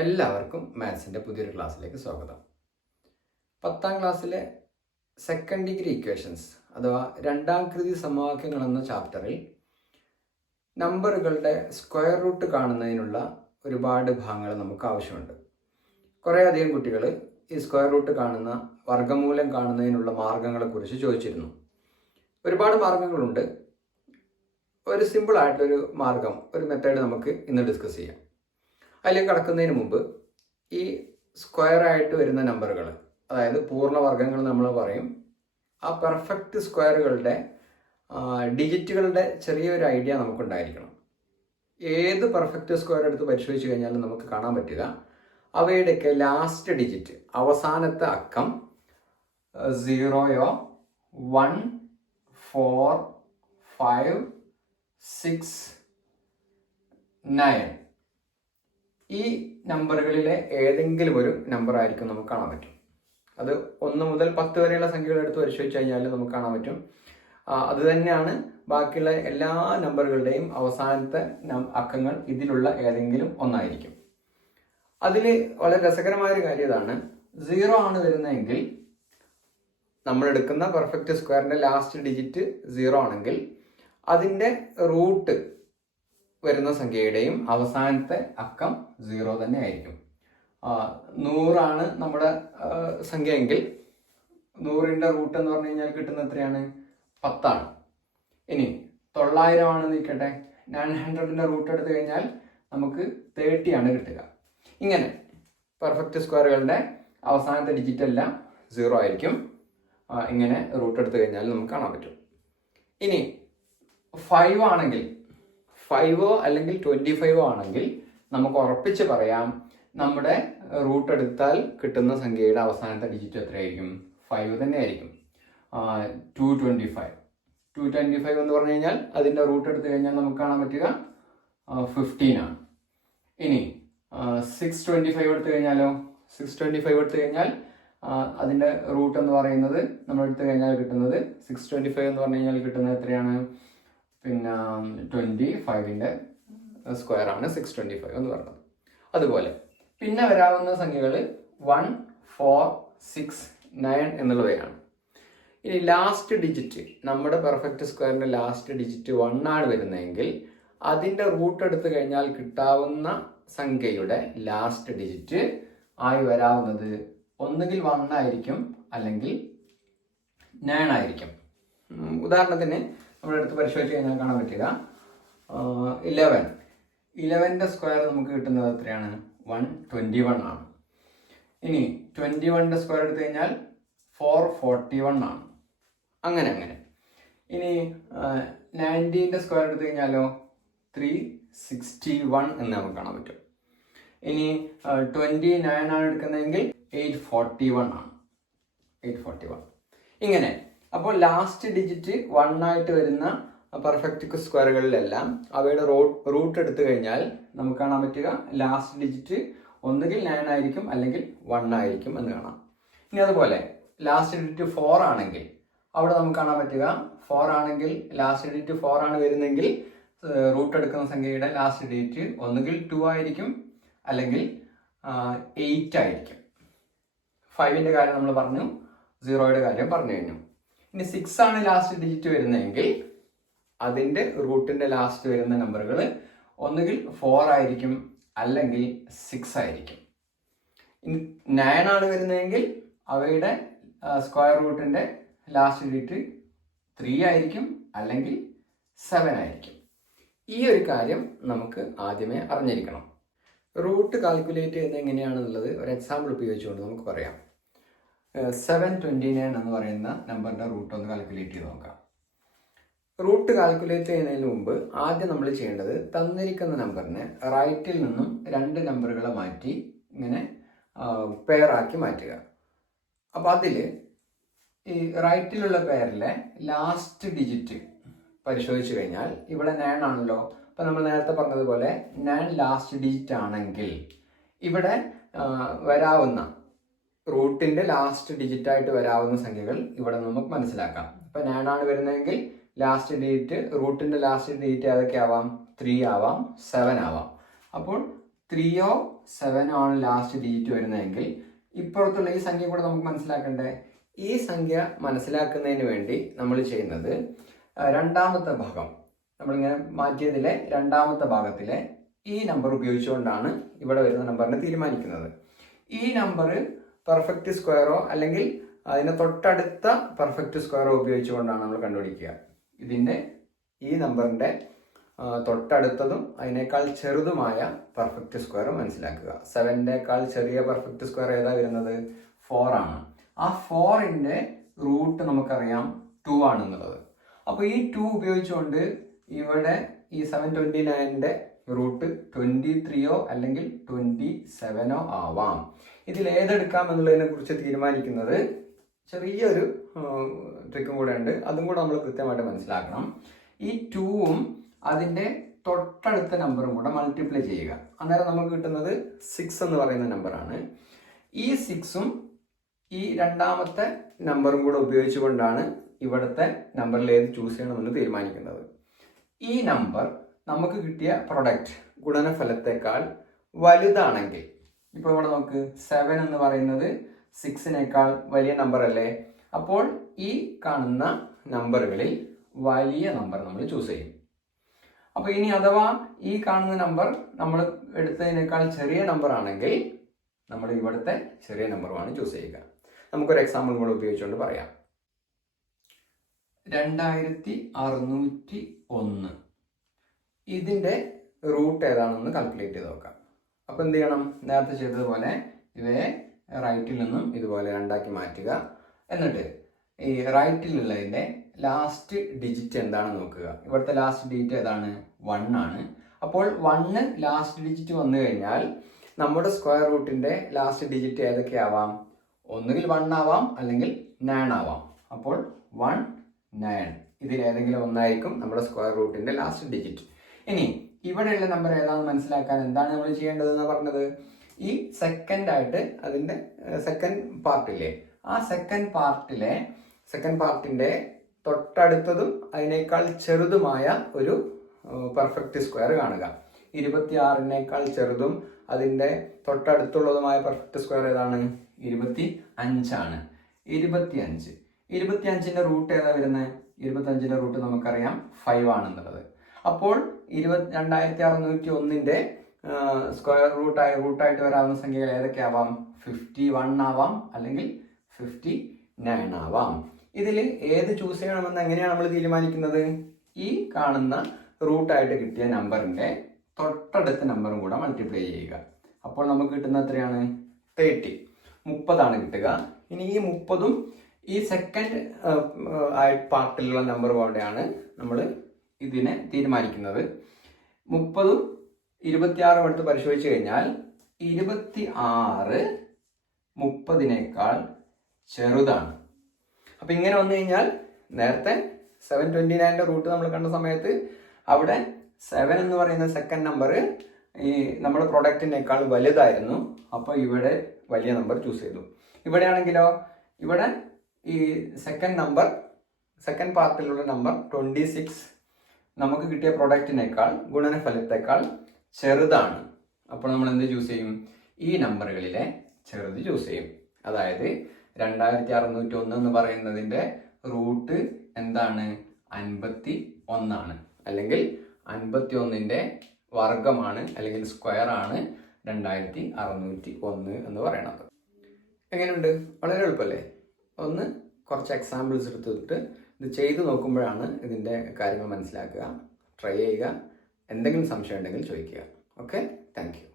എല്ലാവർക്കും മാത്സിൻ്റെ പുതിയൊരു ക്ലാസ്സിലേക്ക് സ്വാഗതം. 10ാം ക്ലാസ്സിലെ സെക്കൻഡ് ഡിഗ്രി ഇക്വേഷൻസ് അഥവാ രണ്ടാംകൃതി സമവാക്യങ്ങൾ എന്ന ചാപ്റ്ററിൽ നമ്പറുകളുടെ സ്ക്വയർ റൂട്ട് കാണുന്നതിനുള്ള ഒരുപാട് ഭാഗങ്ങൾ നമുക്ക് ആവശ്യമുണ്ട്. കുറേയധികം കുട്ടികൾ ഈ സ്ക്വയർ റൂട്ട് കാണുന്ന വർഗ്ഗമൂലം കാണുന്നതിനുള്ള മാർഗങ്ങളെക്കുറിച്ച് ചോദിച്ചിരുന്നു. ഒരുപാട് മാർഗങ്ങളുണ്ട്. ഒരു സിമ്പിളായിട്ടൊരു മാർഗം, ഒരു മെത്തേഡ് നമുക്ക് ഇന്ന് ഡിസ്കസ് ചെയ്യാം. അതിലേക്ക് കടക്കുന്നതിന് മുമ്പ് ഈ സ്ക്വയർ ആയിട്ട് വരുന്ന നമ്പറുകൾ, അതായത് പൂർണ്ണവർഗ്ഗങ്ങൾ നമ്മൾ പറയും, ആ പെർഫെക്റ്റ് സ്ക്വയറുകളുടെ ഡിജിറ്റുകളുടെ ചെറിയൊരു ഐഡിയ നമുക്കുണ്ടായിരിക്കണം. ഏത് പെർഫെക്റ്റ് സ്ക്വയർ എടുത്ത് പരിശോധിച്ച് കഴിഞ്ഞാലും നമുക്ക് കാണാൻ പറ്റുക അവയുടെയൊക്കെ ലാസ്റ്റ് ഡിജിറ്റ്, അവസാനത്തെ അക്കം 0, 1, 4, 5, 6, 9 ഈ നമ്പറുകളിലെ ഏതെങ്കിലും ഒരു നമ്പർ ആയിരിക്കും നമുക്ക് കാണാൻ പറ്റും. അത് 1 മുതൽ 10 വരെയുള്ള സംഖ്യകൾ എടുത്ത് പരിശോധിച്ച് കഴിഞ്ഞാൽ നമുക്ക് കാണാൻ പറ്റും. അത് തന്നെയാണ് ബാക്കിയുള്ള എല്ലാ നമ്പറുകളുടെയും അവസാനത്തെ അക്കങ്ങൾ ഇതിലുള്ള ഏതെങ്കിലും ഒന്നായിരിക്കും. അതിൽ വളരെ രസകരമായൊരു കാര്യം ഇതാണ്, 0 ആണ് വരുന്നതെങ്കിൽ നമ്മൾ എടുക്കുന്ന പെർഫെക്റ്റ് സ്ക്വയറിൻ്റെ ലാസ്റ്റ് ഡിജിറ്റ് 0 ആണെങ്കിൽ അതിൻ്റെ റൂട്ട് വരുന്ന സംഖ്യയുടെയും അവസാനത്തെ അക്കം 0 തന്നെ ആയിരിക്കും. 100 ആണ് നമ്മുടെ സംഖ്യ എങ്കിൽ 100ൻ്റെ റൂട്ട് എന്ന് പറഞ്ഞു കഴിഞ്ഞാൽ കിട്ടുന്ന എത്രയാണ്? 10 ആണ്. ഇനി 900 ആണെന്ന് നിൽക്കട്ടെ, 900ൻ്റെ റൂട്ട് എടുത്തു കഴിഞ്ഞാൽ നമുക്ക് 30 ആണ് കിട്ടുക. ഇങ്ങനെ പെർഫെക്റ്റ് സ്ക്വയറുകളുടെ അവസാനത്തെ ഡിജിറ്റ് എല്ലാം 0 ആയിരിക്കും. ഇങ്ങനെ റൂട്ട് എടുത്തു കഴിഞ്ഞാൽ നമുക്ക് കാണാൻ പറ്റും. ഇനി 5 ആണെങ്കിൽ, 5 അല്ലെങ്കിൽ 25 ആണെങ്കിൽ നമുക്ക് ഉറപ്പിച്ച് പറയാം നമ്മുടെ റൂട്ട് എടുത്താൽ കിട്ടുന്ന സംഖ്യയുടെ അവസാനത്തെ ഡിജിറ്റ് എത്രയായിരിക്കും? 5 തന്നെ ആയിരിക്കും. 225 എന്ന് പറഞ്ഞു കഴിഞ്ഞാൽ അതിൻ്റെ റൂട്ട് എടുത്തു കഴിഞ്ഞാൽ നമുക്ക് കാണാൻ പറ്റുക 15 ആണ്. ഇനി 625 എടുത്തു കഴിഞ്ഞാലോ? 625 എടുത്തു കഴിഞ്ഞാൽ അതിൻ്റെ റൂട്ട് എന്ന് പറയുന്നത് നമ്മൾ എടുത്തു കഴിഞ്ഞാൽ കിട്ടുന്നത് 625 എന്ന് പറഞ്ഞു കഴിഞ്ഞാൽ കിട്ടുന്നത് എത്രയാണ്? പിന്നെ 25ൻ്റെ സ്ക്വയർ ആണ് 625 എന്ന് പറയുന്നത്. അതുപോലെ പിന്നെ വരാവുന്ന സംഖ്യകൾ 1, 4, 6, 9 എന്നുള്ളവയാണ്. ഇനി ലാസ്റ്റ് ഡിജിറ്റ്, നമ്മുടെ പെർഫെക്റ്റ് സ്ക്വയറിൻ്റെ ലാസ്റ്റ് ഡിജിറ്റ് 1 ആണ് വരുന്നതെങ്കിൽ അതിൻ്റെ റൂട്ട് എടുത്തു കഴിഞ്ഞാൽ കിട്ടാവുന്ന സംഖ്യയുടെ ലാസ്റ്റ് ഡിജിറ്റ് ആയി വരാവുന്നത് ഒന്നുകിൽ 1 ആയിരിക്കും അല്ലെങ്കിൽ 9 ആയിരിക്കും. ഉദാഹരണത്തിന് നമ്മളെടുത്ത് പരിശോധിച്ച് കഴിഞ്ഞാൽ കാണാൻ പറ്റുക 11ൻ്റെ സ്ക്വയർ നമുക്ക് കിട്ടുന്നത് എത്രയാണ്? 121 ആണ്. ഇനി 21ൻ്റെ സ്ക്വയർ എടുത്തു കഴിഞ്ഞാൽ 441 ആണ്. അങ്ങനെ. ഇനി 19ൻ്റെ സ്ക്വയർ എടുത്തു കഴിഞ്ഞാലോ 361 എന്ന് നമുക്ക് കാണാൻ പറ്റും. ഇനി 29 ആണ് എടുക്കുന്നതെങ്കിൽ 841 ആണ്. 841 ഇങ്ങനെ. അപ്പോൾ ലാസ്റ്റ് ഡിജിറ്റ് 1 ആയിട്ട് വരുന്ന പെർഫെക്റ്റ് സ്ക്വയറുകളിലെല്ലാം അവയുടെ റൂട്ട് എടുത്തു കഴിഞ്ഞാൽ നമുക്ക് കാണാൻ പറ്റുക ലാസ്റ്റ് ഡിജിറ്റ് ഒന്നുകിൽ 9 ആയിരിക്കും അല്ലെങ്കിൽ 1 ആയിരിക്കും എന്ന് കാണാം. ഇനി അതുപോലെ ലാസ്റ്റ് ഡിജിറ്റ് 4 ആണെങ്കിൽ അവിടെ നമുക്ക് കാണാൻ പറ്റുക 4 ആണെങ്കിൽ ലാസ്റ്റ് ഡിജിറ്റ് 4 ആണ് വരുന്നെങ്കിൽ റൂട്ട് എടുക്കുന്ന സംഖ്യയുടെ ലാസ്റ്റ് ഡിജിറ്റ് ഒന്നുകിൽ 2 ആയിരിക്കും അല്ലെങ്കിൽ 8 ആയിരിക്കും. 5ൻ്റെ കാര്യം നമ്മൾ പറഞ്ഞു, 0യുടെ കാര്യം പറഞ്ഞു കഴിഞ്ഞു. ഇനി 6 ആണ് ലാസ്റ്റ് ഡിജിറ്റ് വരുന്നതെങ്കിൽ അതിൻ്റെ റൂട്ടിൻ്റെ ലാസ്റ്റ് വരുന്ന നമ്പറുകൾ ഒന്നുകിൽ 4 ആയിരിക്കും അല്ലെങ്കിൽ 6 ആയിരിക്കും. ഇനി 9 ആണ് വരുന്നതെങ്കിൽ അവയുടെ സ്ക്വയർ റൂട്ടിൻ്റെ ലാസ്റ്റ് ഡിജിറ്റ് 3 ആയിരിക്കും അല്ലെങ്കിൽ 7 ആയിരിക്കും. ഈ ഒരു കാര്യം നമുക്ക് ആദ്യമേ അറിഞ്ഞിരിക്കണം. റൂട്ട് കാൽക്കുലേറ്റ് ചെയ്യുന്നത് എങ്ങനെയാണെന്നുള്ളത് ഒരു എക്സാമ്പിൾ ഉപയോഗിച്ചുകൊണ്ട് നമുക്ക് പറയാം. 729 എന്ന് പറയുന്ന നമ്പറിൻ്റെ റൂട്ട് ഒന്ന് കാൽക്കുലേറ്റ് ചെയ്ത് നോക്കാം. റൂട്ട് കാൽക്കുലേറ്റ് ചെയ്യുന്നതിന് മുമ്പ് ആദ്യം നമ്മൾ ചെയ്യേണ്ടത് തന്നിരിക്കുന്ന നമ്പറിനെ റൈറ്റിൽ നിന്നും 2 നമ്പറുകളെ മാറ്റി ഇങ്ങനെ പെയറാക്കി മാറ്റുക. അപ്പോൾ അതിൽ ഈ റൈറ്റിലുള്ള പെയറിലെ ലാസ്റ്റ് ഡിജിറ്റ് പരിശോധിച്ച് കഴിഞ്ഞാൽ ഇവിടെ 9 ആണല്ലോ. അപ്പോൾ നമ്മൾ നേരത്തെ പറഞ്ഞതുപോലെ 9 ലാസ്റ്റ് ഡിജിറ്റ് ആണെങ്കിൽ ഇവിടെ വരാവുന്ന റൂട്ടിൻ്റെ ലാസ്റ്റ് ഡിജിറ്റായിട്ട് വരാവുന്ന സംഖ്യകൾ ഇവിടെ നമുക്ക് മനസ്സിലാക്കാം. ഇപ്പോൾ 9 ആണ് വരുന്നതെങ്കിൽ ലാസ്റ്റ് ഡിജിറ്റ്, റൂട്ടിൻ്റെ ലാസ്റ്റ് ഡിജിറ്റ് ഏതൊക്കെ ആവാം? 3 ആവാം, 7 ആവാം. അപ്പോൾ 3യോ 7ഓ ആണ് ലാസ്റ്റ് ഡിജിറ്റ് വരുന്നതെങ്കിൽ ഇപ്പുറത്തുള്ള ഈ സംഖ്യ കൂടെ നമുക്ക് മനസ്സിലാക്കണ്ടേ? ഈ സംഖ്യ മനസ്സിലാക്കുന്നതിന് വേണ്ടി നമ്മൾ ചെയ്യുന്നത് രണ്ടാമത്തെ ഭാഗം നമ്മളിങ്ങനെ മാറ്റിയതിലെ രണ്ടാമത്തെ ഭാഗത്തിലെ ഈ നമ്പർ ഉപയോഗിച്ചുകൊണ്ടാണ് ഇവിടെ വരുന്ന നമ്പറിനെ തീരുമാനിക്കുന്നത്. ഈ നമ്പർ പെർഫെക്റ്റ് സ്ക്വയറോ അല്ലെങ്കിൽ അതിന് തൊട്ടടുത്ത പെർഫെക്റ്റ് സ്ക്വയറോ ഉപയോഗിച്ചുകൊണ്ടാണ് നമ്മൾ കണ്ടുപിടിക്കുക. ഇതിൻ്റെ ഈ നമ്പറിൻ്റെ തൊട്ടടുത്തതും അതിനേക്കാൾ ചെറുതുമായ പെർഫെക്റ്റ് സ്ക്വയർ മനസ്സിലാക്കുക. 7ൻ്റെക്കാൾ ചെറിയ പെർഫെക്റ്റ് സ്ക്വയർ ഏതാ വരുന്നത്? 4 ആണ്. ആ 4ൻ്റെ റൂട്ട് നമുക്കറിയാം 2 ആണെന്നുള്ളത്. അപ്പോൾ ഈ 2 ഉപയോഗിച്ചുകൊണ്ട് ഇവിടെ ഈ 729ൻ്റെ റൂട്ട് 23യോ അല്ലെങ്കിൽ 27ഓ ആവാം. ഇതിൽ ഏതെടുക്കാം എന്നുള്ളതിനെ കുറിച്ച് തീരുമാനിക്കുന്നത് ചെറിയൊരു ട്രിക്കും കൂടെ ഉണ്ട്. അതും കൂടെ നമ്മൾ കൃത്യമായിട്ട് മനസ്സിലാക്കണം. ഈ 2ഉം അതിൻ്റെ തൊട്ടടുത്ത നമ്പറും കൂടെ മൾട്ടിപ്ലൈ ചെയ്യുക. അന്നേരം നമുക്ക് കിട്ടുന്നത് 6 എന്ന് പറയുന്ന നമ്പറാണ്. ഈ 6ഉം ഈ രണ്ടാമത്തെ നമ്പറും കൂടെ ഉപയോഗിച്ചുകൊണ്ടാണ് ഇവിടുത്തെ നമ്പറിൽ ഏത് ചൂസ് ചെയ്യണമെന്ന് തീരുമാനിക്കുന്നത്. ഈ നമ്പർ നമുക്ക് കിട്ടിയ പ്രൊഡക്റ്റ് ഗുണനഫലത്തേക്കാൾ വലുതാണെങ്കിൽ, ഇപ്പോൾ ഇവിടെ നമുക്ക് 7 എന്ന് പറയുന്നത് 6നേക്കാൾ വലിയ നമ്പർ അല്ലേ? അപ്പോൾ ഈ കാണുന്ന നമ്പറുകളിൽ വലിയ നമ്പർ നമ്മൾ ചൂസ് ചെയ്യും. അപ്പോൾ ഇനി അഥവാ ഈ കാണുന്ന നമ്പർ നമ്മൾ എടുത്തതിനേക്കാൾ ചെറിയ നമ്പർ ആണെങ്കിൽ നമ്മൾ ഇവിടുത്തെ ചെറിയ നമ്പറുമാണ് ചൂസ് ചെയ്യുക. നമുക്കൊരു എക്സാമ്പിൾ കൂടെ ഉപയോഗിച്ചുകൊണ്ട് പറയാം. 2601 ഇതിൻ്റെ റൂട്ട് ഏതാണെന്ന് കാൽക്കുലേറ്റ് ചെയ്ത് നോക്കാം. അപ്പോൾ എന്ത് ചെയ്യണം? നേരത്തെ ചെയ്തതുപോലെ ഇവയെ റൈറ്റിൽ നിന്നും ഇതുപോലെ 2 ആക്കി മാറ്റുക. എന്നിട്ട് ഈ റൈറ്റിലുള്ളതിൻ്റെ ലാസ്റ്റ് ഡിജിറ്റ് എന്താണെന്ന് നോക്കുക. ഇവിടുത്തെ ലാസ്റ്റ് ഡിജിറ്റ് ഏതാണ്? 1 ആണ്. അപ്പോൾ 1 ലാസ്റ്റ് ഡിജിറ്റ് വന്നു കഴിഞ്ഞാൽ നമ്മുടെ സ്ക്വയർ റൂട്ടിൻ്റെ ലാസ്റ്റ് ഡിജിറ്റ് ഏതൊക്കെ ആവാം? ഒന്നുകിൽ 1 ആവാം അല്ലെങ്കിൽ 9 ആവാം. അപ്പോൾ 1 9 ഇതിലേതെങ്കിലും ഒന്നായിരിക്കും നമ്മുടെ സ്ക്വയർ റൂട്ടിൻ്റെ ലാസ്റ്റ് ഡിജിറ്റ്. ഇനി ഇവിടെയുള്ള നമ്പർ ഏതാണെന്ന് മനസ്സിലാക്കാൻ എന്താണ് നമ്മൾ ചെയ്യേണ്ടതെന്ന് പറഞ്ഞത്? ഈ സെക്കൻഡായിട്ട് അതിൻ്റെ സെക്കൻഡ് പാർട്ടില്ലേ, ആ സെക്കൻഡ് പാർട്ടിൻ്റെ തൊട്ടടുത്തതും അതിനേക്കാൾ ചെറുതുമായ ഒരു പെർഫെക്റ്റ് സ്ക്വയർ കാണുക. 26നേക്കാൾ ചെറുതും അതിൻ്റെ തൊട്ടടുത്തുള്ളതുമായ പെർഫെക്റ്റ് സ്ക്വയർ ഏതാണ്? 25 ആണ്. 25ൻ്റെ റൂട്ട് ഏതാ വരുന്നത്? 25ൻ്റെ റൂട്ട് നമുക്കറിയാം 5 ആണെന്നുള്ളത്. അപ്പോൾ 2601ൻ്റെ സ്ക്വയർ റൂട്ടായിട്ട് വരാവുന്ന സംഖ്യകൾ ഏതൊക്കെ ആവാം? 51 ആവാം അല്ലെങ്കിൽ 59 ആവാം. ഇതിൽ ഏത് ചൂസ് ചെയ്യണമെന്ന് എങ്ങനെയാണ് നമ്മൾ തീരുമാനിക്കുന്നത്? ഈ കാണുന്ന റൂട്ടായിട്ട് കിട്ടിയ നമ്പറിൻ്റെ തൊട്ടടുത്ത നമ്പറും കൂടെ മൾട്ടിപ്ലൈ ചെയ്യുക. അപ്പോൾ നമുക്ക് കിട്ടുന്ന എത്രയാണ്? 30 കിട്ടുക. ഇനി ഈ 30ഉം ഈ സെക്കൻഡ് പാർട്ടിലുള്ള നമ്പർ പോലെയാണ് നമ്മൾ ഇതിനെ തീരുമാനിക്കുന്നത്. 30ഉം 26ഉം എടുത്ത് പരിശോധിച്ച് കഴിഞ്ഞാൽ 26 30നേക്കാൾ ചെറുതാണ്. അപ്പം ഇങ്ങനെ വന്നു കഴിഞ്ഞാൽ നേരത്തെ 729ൻ്റെ റൂട്ട് നമ്മൾ കണ്ട സമയത്ത് അവിടെ 7 എന്ന് പറയുന്ന സെക്കൻഡ് നമ്പർ ഈ നമ്മുടെ പ്രൊഡക്റ്റിനേക്കാൾ വലുതായിരുന്നു. അപ്പോൾ ഇവിടെ വലിയ നമ്പർ ചൂസ് ചെയ്തു. ഇവിടെയാണെങ്കിലോ ഇവിടെ ഈ സെക്കൻഡ് പാർട്ടിലുള്ള നമ്പർ 26 നമുക്ക് കിട്ടിയ പ്രൊഡക്റ്റിനേക്കാൾ ഗുണനഫലത്തേക്കാൾ ചെറുതാണ്. അപ്പോൾ നമ്മൾ എന്ത് ചൂസ് ചെയ്യും? ഈ നമ്പറുകളിലെ ചെറുത് ചൂസ് ചെയ്യും. അതായത് 2601 എന്ന് പറയുന്നതിൻ്റെ റൂട്ട് എന്താണ്? 51 ആണ്. അല്ലെങ്കിൽ 51ൻ്റെ വർഗമാണ് അല്ലെങ്കിൽ സ്ക്വയർ ആണ് 2601 എന്ന് പറയുന്നത്. എങ്ങനെയുണ്ട്? വളരെ എളുപ്പമല്ലേ? ഒന്ന് കുറച്ച് എക്സാമ്പിൾസ് എടുത്തിട്ട് ഇത് ചെയ്ത് നോക്കുമ്പോഴാണ് ഇതിൻ്റെ കാര്യങ്ങൾ മനസ്സിലാക്കുക. ട്രൈ ചെയ്യുക. എന്തെങ്കിലും സംശയം ഉണ്ടെങ്കിൽ ചോദിക്കുക. Okay, thank you.